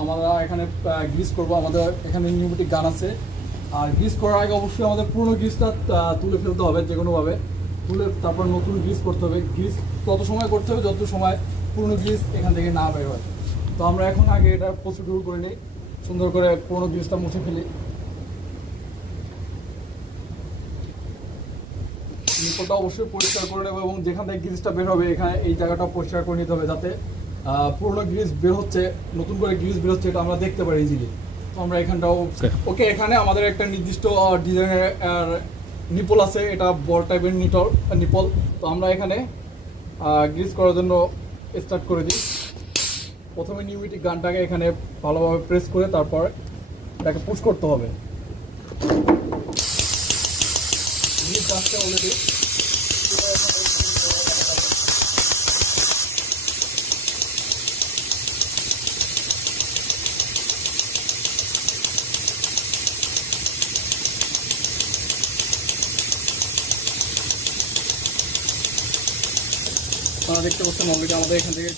আমরা এখানে গ্রিস করব। আমাদের এখানে নিউমেটিক গান আছে। আর গ্রিস করার আগে অবশ্যই আমাদের পুরনো গ্রিসটা তুলে ফেলতে হবে, যে কোনোভাবে তুলে তারপর নতুন গ্রিস করতে হবে। গ্রিস তত সময় করতে হবে যত সময় পুরনো গ্রিস এখান থেকে না বের হয়। তো আমরা এখন আগে এটা প্রসিডিউর করে নিই, সুন্দর করে পুরনো গ্রিসটা মুছে ফেলি। নিপলটা অবশ্যই পরিষ্কার করে নেবো এবং যেখান থেকে গ্রিসটা বের হবে এখানে এই জায়গাটা পরিষ্কার করে নিতে হবে, যাতে পুরনো গ্রিস বের হচ্ছে, নতুন করে গ্রিস বের হচ্ছে এটা আমরা দেখতে পারি ইজিলি। তো আমরা এখানটাও ওকে, এখানে আমাদের একটা নির্দিষ্ট ডিজাইনের নিপল আছে, এটা বড় টাইপের নিপল। তো আমরা এখানে গ্রিস করার জন্য স্টার্ট করে দিই। প্রথমে নিউমেটিক গানটাকে এখানে ভালোভাবে প্রেস করে তারপর এটাকে পুশ করতে হবে। গ্রিস গাছটা অলরেডি দেখতে পাচ্ছেন অলরেডি আমাদের এখান থেকে